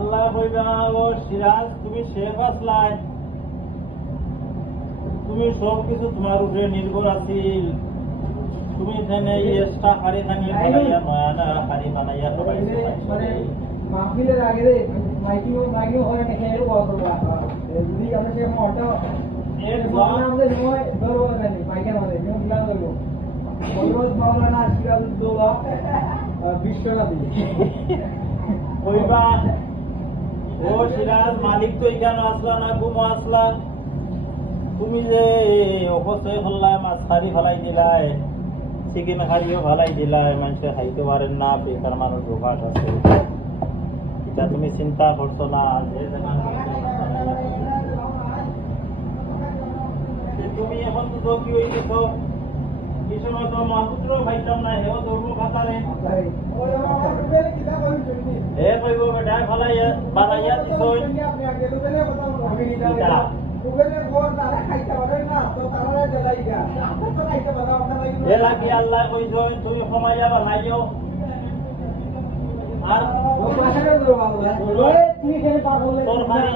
আল্লাহ কইবা ও সিরাজ তুমি শেখ আসলাই, তুমি সব কিছু তোমার উপরে নির্ভর আছিল। তুমি এখানে এক্সট্রা হাড়ি খানিয়ে বানাইয়া নয়া না হাড়ি বানাইয়া খাবাইছো। মানে মাহফিলের আগে রে মাইকিং হয় না খেয়ে বড় করবা যদি আমরা সে মোটা এর বানা আমাদের সময় ধরবো না মাইকের মধ্যে নিউ প্ল্যান করব বলরোজ মাওলানা সিরাজউদ্দৌলা বিশ্বনাথী কইবা ও সিরাজ মালিক তো এখানে আসলা না ঘুমো আসলা, তুমি যে অবশ্যই হল্লায় মাছ খারি ফেলাই দিলাই, চিকেন খারিও ফেলাই দিলাই, মানুষকে খাইতে পারেন না, বেকার মানুষ ঢোকাট আছে। এটা তুমি চিন্তা করছো না যে তুমি এখন তো কি হয়েছে তো এই সময় তো মাহুত্র ভাইতাম না হেও ধর্ম খাতারে হে কইব বেটা ফলাইয়া বানাইয়া দিছই এ লাগি আল্লাহ কইছই তুই কমাইয়া বানাইও। আর তোর ভাই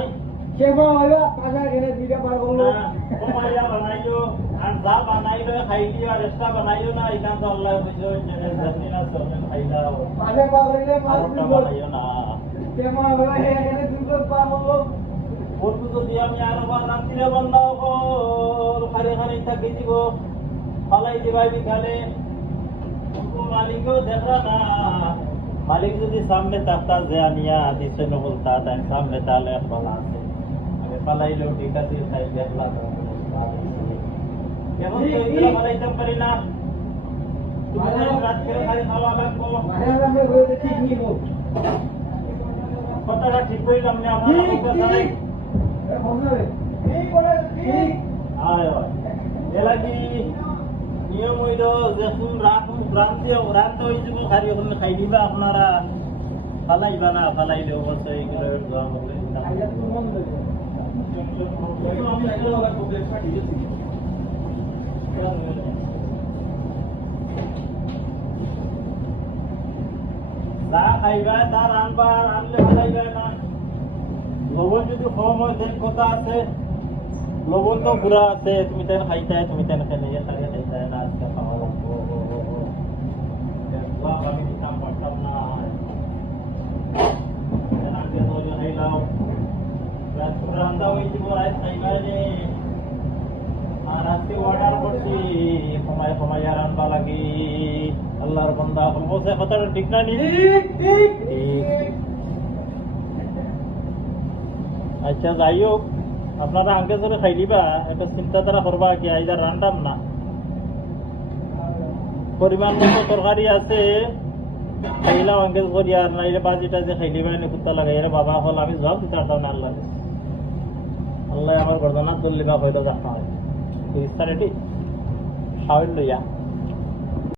কমাইয়া বানাইও, আর যা বানাইলে খাই দিও, আর এক্সট্রা বানাইও না। এখান তো আল্লাহ কইছই খাইলাও বানাইও না। বলতো যদি আমি আরবার রাত্রিরে বন্ধাও খারি খারি থাকি দিব ফালাই দিবাই বিকালে, মালিকও দেখলা না। মালিক যদি সামনে থাকতা যে আনিয়া দিচ্ছে বলতা তাই সামনে তাহলে ফলা আছে, আমি ফালাইলেও ঠিক আছে তাই দেখলা এখন তো এগুলো ফালাইতে পারি না। তুমি রাত্রে খালি খাওয়া লাগবো, কথাটা ঠিক কইলাম না আপনার এলাকি নিয়ম হইল যখন রাঁধতে হয়ে যাব খালি ওখানে খাই দিবা, আপনারা ফালাইবা না, ফালাইলে অবশ্যই এগুলো জমা হবে। যা খাইবা তা রানবা, রানলে ফালাইবা না। লবণ যদি কম হয় সেই কথা আছে, লবণ তো পুরা আছে, তুমি তেন খাইতাই তুমি তেন খেলে তাকে খাইতাই না। আজকে খাওয়া লাগবো আমি দিতাম পারতাম না, খাইলাম রান্না হয়ে যাব আজ খাইবাই নে। আর আজকে অর্ডার করছি সময় সময় রান্না লাগি। আল্লাহর বান্দা বলছে কথাটা ঠিক না নি? আচ্ছা যাই হোক, আপনারা আগে ধরে খাই দিবা, একটা চিন্তাধারা করবা কি আইদার রান্নাম না। পরিমাণ মতো তরকারি আছে খাইলাম আগে করি, আর নাইলে বাজিটা যে খাই দিবা এনে কুত্তা লাগাই এর বাবা হল আমি জবাব দিতে পারতাম না। আল্লাহ আল্লাহ আমার গর্দনাথ দল্লিবা হইলো দেখা হয় ইচ্ছা রেডি খাওয়াই লইয়া